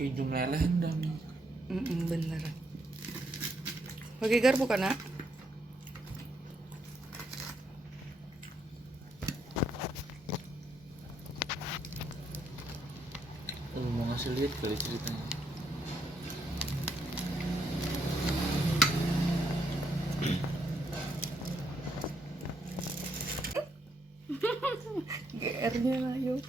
keju meleleh dan Bener. Oke, garpu kan, nak? mau ngasih lihat kali ceritanya. GR-nya lah, yuk.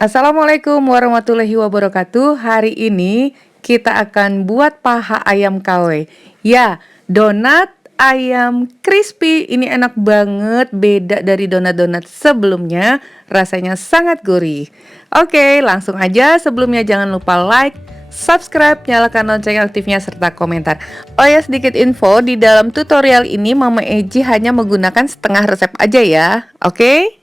Assalamualaikum warahmatullahi wabarakatuh. Hari ini kita akan buat paha ayam KW. Ya, donat ayam crispy. Ini enak banget, beda dari donat-donat sebelumnya. Rasanya sangat gurih. Oke, langsung aja. Sebelumnya jangan lupa like, subscribe, nyalakan lonceng aktifnya, serta komentar. Oh ya, sedikit info, di dalam tutorial ini Mama Eji hanya menggunakan setengah resep aja ya. Oke?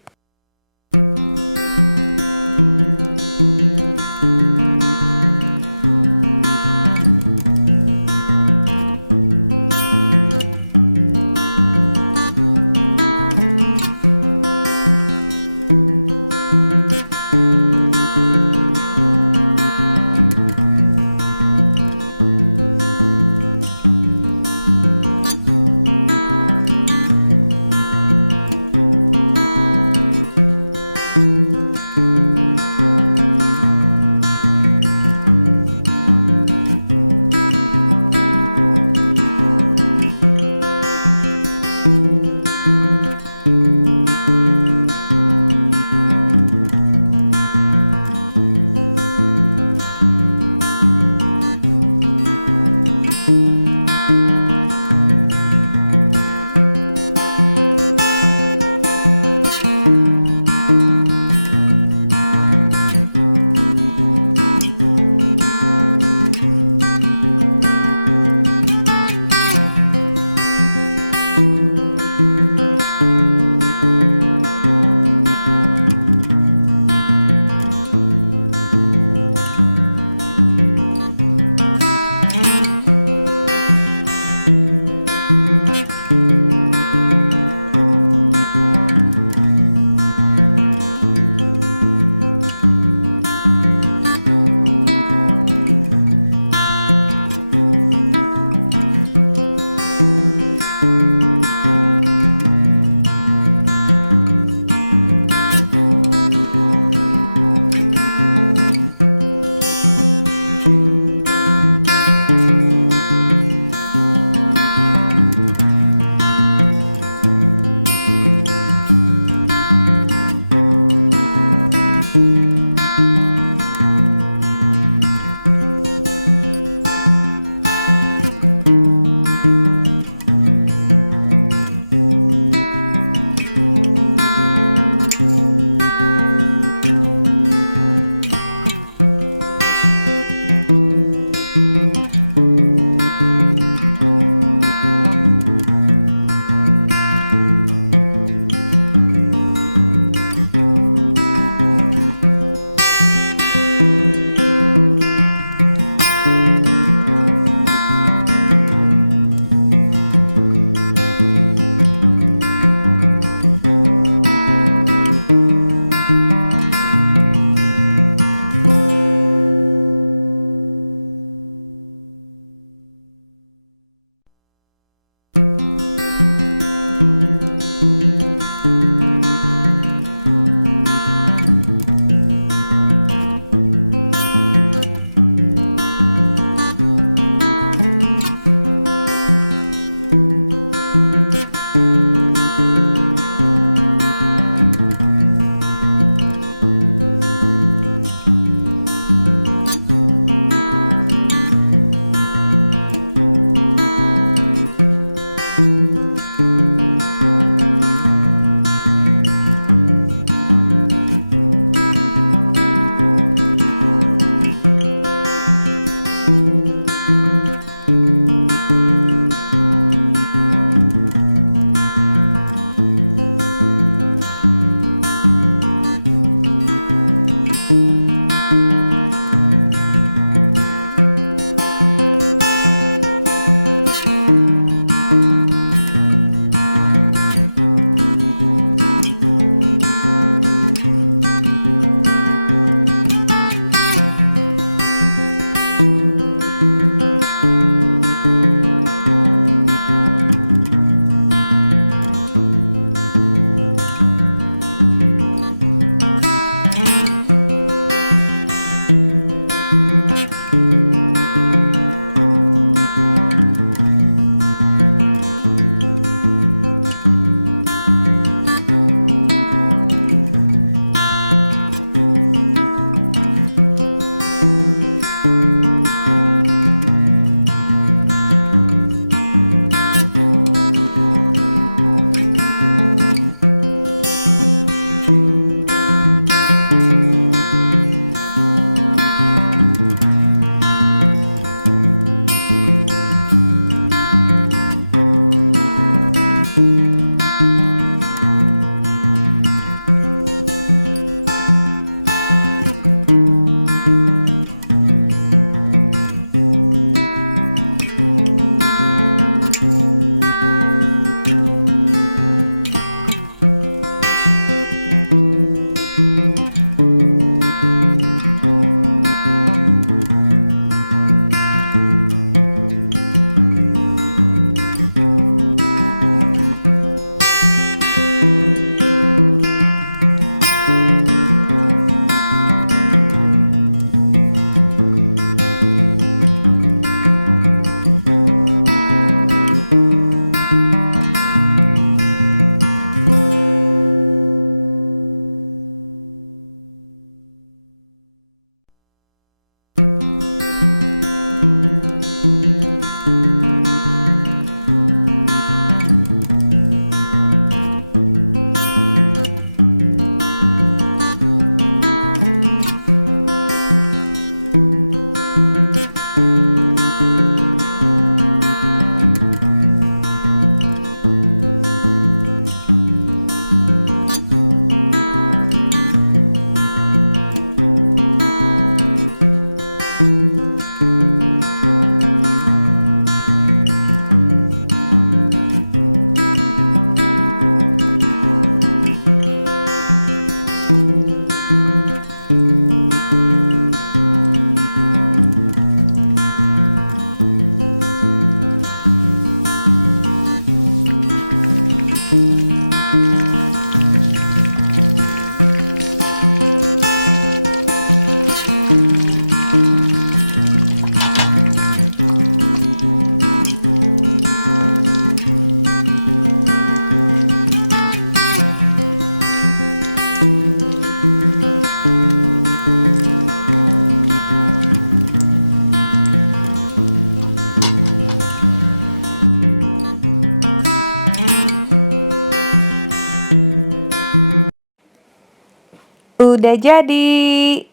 udah jadi.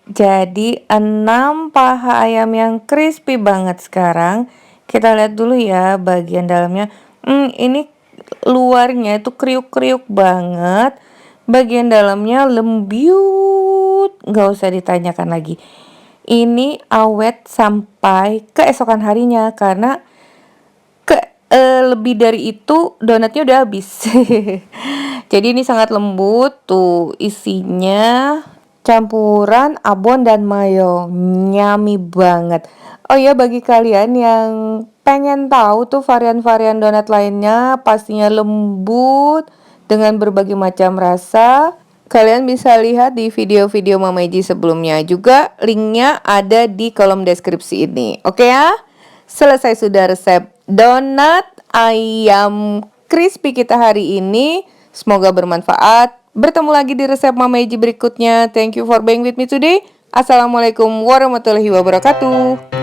Jadi 6 paha ayam yang crispy banget sekarang. Kita lihat dulu ya bagian dalamnya. Ini luarnya itu kriuk-kriuk banget. Bagian dalamnya lembut. Nggak usah ditanyakan lagi. Ini awet sampai keesokan harinya karena lebih dari itu donatnya udah habis. Jadi ini sangat lembut tuh, isinya campuran abon dan mayo. Nyami banget. Oh ya, bagi kalian yang pengen tahu tuh varian-varian donat lainnya, pastinya lembut dengan berbagai macam rasa, kalian bisa lihat di video-video Mama Iji sebelumnya. Juga linknya ada di kolom deskripsi ini. Oke ya? Selesai sudah resep donat ayam crispy kita hari ini. Semoga bermanfaat. Bertemu lagi di resep Mama Iji berikutnya. Thank you for being with me today. Assalamualaikum warahmatullahi wabarakatuh.